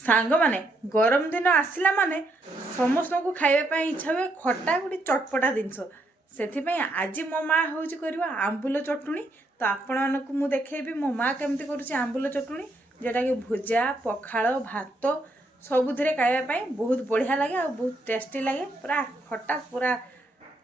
सांग माने गरम दिन आसला माने समस्त को खाइबा इच्छा हुए खट्टा गोटे चटपटा जिनस से आज मो माँ हूँ कर आंबुल चटुणी। तो आपण मानक मु देखी मो माँ केमती कर आंबुल चटुणी जोटा कि भुजा पखाल भात सबुथिरे खाइबा बहुत बढ़िया लगे और बहुत टेस्टी लगे पूरा खट्टा पूरा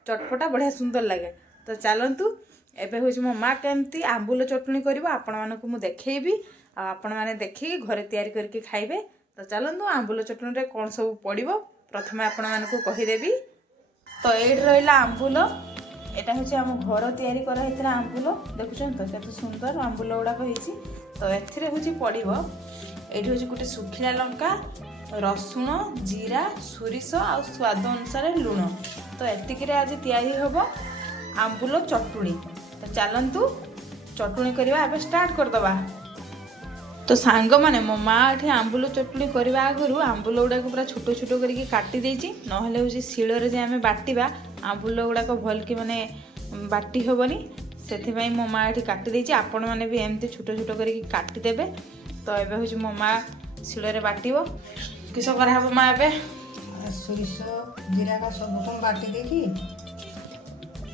चटपटा बढ़िया सुंदर लगे। तो चलतु एबे हूँ मो माँ केमती आंबुल चटुणी कर आपण मानक मु देखी आपण मैंने देखिए घरे तैयारी करके खाइबे। तो चलतु आंबुल चटुणी कौन सब पड़ो प्रथम आपण मानक कहीदेवी। तो ये रहा आंबुल यहाँ हूँ आम घर तैयारी कराई आंबुल देखुन तो केते सुंदर आंबुल गुड़ाक होती। तो एथिरे हूँ पड़ो ये हूँ गोटे सुखिला लंका रसुण जीरा सोरिष आ स्वाद अनुसार लुण। तो एतिक आज तैयारी हम आंबुल चटुणी। तो चलतु चटुणी करवा एबे स्टार्ट करदबा। तो सांग माने मो माँ ये आंबुल चटुणी करने आगु आंबुल गुड़ाक पूरा छोट छोट करके काटी देछि नहले हूँ शिଳରେ जे आमे बाटिबा आंबुल गुड़ाक भल कि माने बाटी हेबनी से मो माँ ये काटी देछि। आपण माने भी एमती छोट छोट करके काटी देबे। तो एबे हूँ मो माँ शिଳରେ बाटिबो किस कराहब माँ एबे सोरिष जीरा का सब बाटी देकी।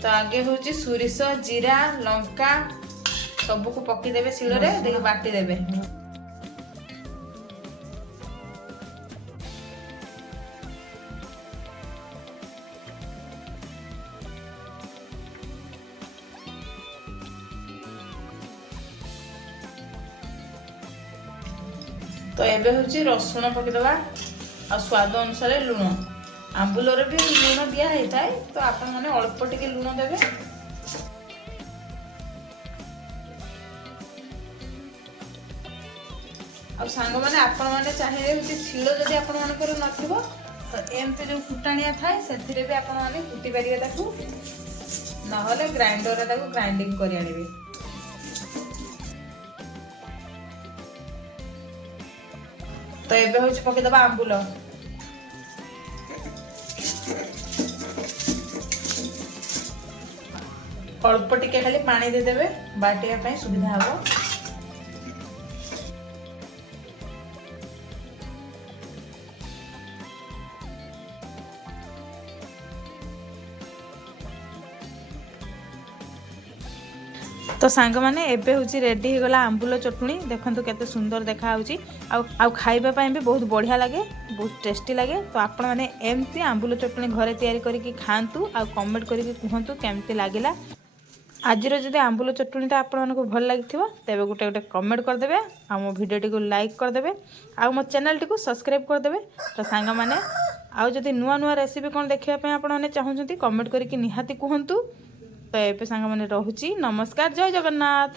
तो आगे हूँ सोरिष जीरा लंका सबको पकईदेवे शिଳରେ देखिए बाटी देवे। तो एबे हूँ रसुण पकईदवा आ स्वाद अनुसार लुण आंबुल भी लुण दिया होता है। तो आपण मैंने अल्प टिके लुण देवे। आ सांग मैंने आपण मैंने चाहिए शिल जदि आपण मानकर नथिबो तो एमती जो फुटाणिया थाए से भी आपण मैंने कुटी पारे नहले ग्राइंडर ग्राइंडिंग कर आनिबे। तो एबे हूँ पकईदबा आंबुल अल्प टिके खाली पानी देदेवे बाटिया सुविधा हम। तो सांग माने एबे हूँ रेडी हो गला आंबुल चटुणी देखो केते सुंदर देखा खाइबा भी बहुत बढ़िया लगे बहुत टेस्टी लगे। तो आपण मैंने एमती आंबुल चटुणी घरे तैयारी करके खातु आ कमेंट करके कहतु केमती लगिला। आज जब आंबुल चटुणीटा आपको भल लगी तेरे गोटे गोटे कमेंट करदे आ मो भिडियो को लाइक करदे आ मो चैनल टी सब्सक्राइब करदे। तो सांग माने आउ जदि नुआ नुआ रेसिपी कौन देखा आपने चाहूँगी कमेंट करके निहाती कहतु। तो ये सांग मैंने रोची नमस्कार जय जगन्नाथ।